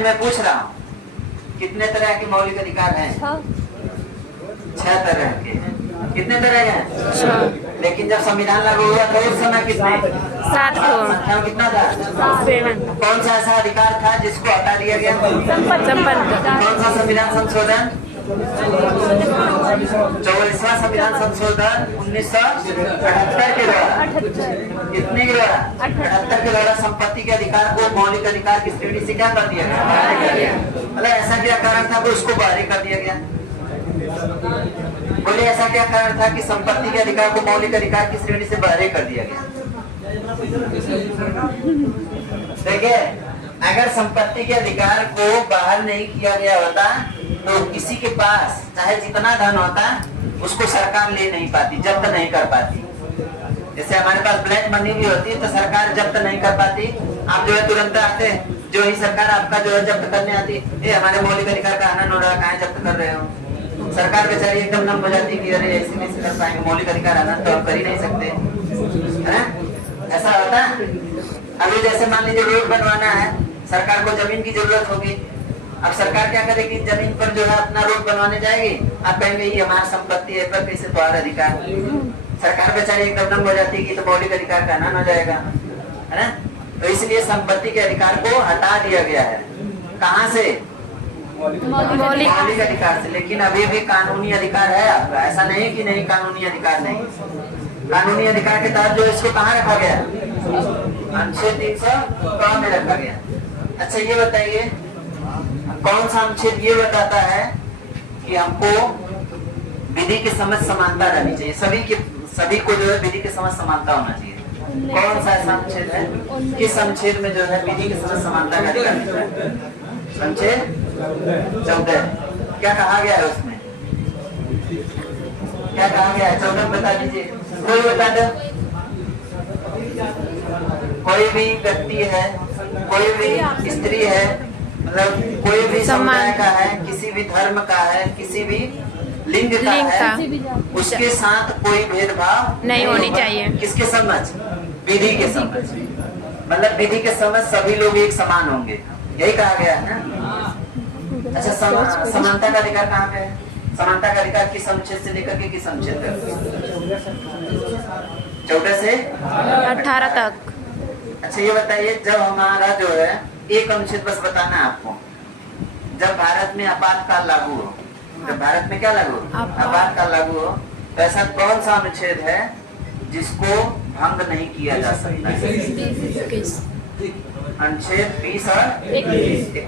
मैं पूछ रहा हूँ कितने तरह के मौलिक अधिकार हैं? 6 तरह के। कितने तरह के हैं? लेकिन जब संविधान लागू हुआ तो उस समय कितने? 7 को। संख्या कितना था? 7। कौन सा ऐसा अधिकार था जिसको हटा दिया गया? संपत्ति। कौन सा संविधान संशोधन? 44वां संविधान संशोधन 1978 के द्वारा। कितने के द्वारा? 78 के द्वारा संपत्ति के अधिकार को मौलिक अधिकार की श्रेणी से क्या कर दिया गया? मतलब ऐसा क्या कारण था कि उसको बाहरी कर दिया गया? बोले ऐसा क्या कारण था कि संपत्ति के अधिकार को मौलिक अधिकार की श्रेणी से बाहर कर दिया गया? देखिए, अगर संपत्ति के अधिकार को बाहर नहीं किया गया होता तो किसी के पास चाहे जितना धन होता उसको सरकार ले नहीं पाती, जब्त नहीं कर पाती। जैसे हमारे पास ब्लैक मनी भी होती तो सरकार जब्त नहीं कर पाती। आप जो है तुरंत आते, जो ही सरकार आपका जो है जब्त करने आती, ये हमारे मौलिक अधिकार का हनन हो रहा, कहाँ जब्त कर रहे हो? सरकार बेचारी एकदम नम हो जाती कि अरे ऐसे नहीं कर पाएंगे, मौलिक अधिकार हनन तो हम कर ही नहीं सकते, है ना? ऐसा होता है। अभी जैसे मान लीजिए रोड बनवाना है, सरकार को जमीन की जरूरत होगी। अब सरकार क्या करेगी? जमीन पर जो है अपना रोड बनवाने जाएगी, आप कहेंगे ये हमारी संपत्ति है, पर कैसे तुम्हारा अधिकार? सरकार बेचारी एकदम नम हो जाती है कि तो मौलिक अधिकार का हनन हो जाएगा, है ना? तो इसलिए संपत्ति के अधिकार को हटा दिया गया है। कहाँ से? मौलिक अधिकार से। लेकिन अभी भी कानूनी अधिकार है आपका, ऐसा नहीं कि नहीं कानूनी अधिकार नहीं। कानूनी अधिकार के तहत जो इसको कहाँ रखा गया? अनुच्छेद 300 में रखा गया। अच्छा ये बताइए, कौन सा अनुच्छेद ये बताता है कि हमको विधि की समझ समानता रहनी चाहिए? सभी को जो है विधि की समझ समानता होना चाहिए। कौन सा ऐसा अनुच्छेद है? किस अनुच्छेद में जो है विधि की समझ समानता का अधिकार मिलता है? अनुच्छेद 14। क्या कहा गया है उसमें? क्या कहा गया है? 14 बता दीजिए, कोई बता दो। कोई भी व्यक्ति है, कोई भी स्त्री है, मतलब कोई भी समुदाय का है, किसी भी धर्म का है, किसी भी लिंग का है, उसके साथ कोई भेदभाव नहीं होनी चाहिए। किसके समझ? विधि के समझ। मतलब विधि के समझ सभी लोग एक समान होंगे, यही कहा गया है ना? अच्छा, समानता का अधिकार कहाँ पे है? समानता का अधिकार किस अनुच्छेद से लेकर के किस अनुच्छेद तक? 14 से 18 तक। अच्छा ये बताइए, जब हमारा जो है एक अनुच्छेद बस बताना है आपको, जब भारत में आपातकाल लागू हो, जब भारत में क्या लागू हो? आपातकाल लागू हो, तो ऐसा कौन सा अनुच्छेद है जिसको भंग नहीं किया जा सकता? अनुच्छेद 20 और 21।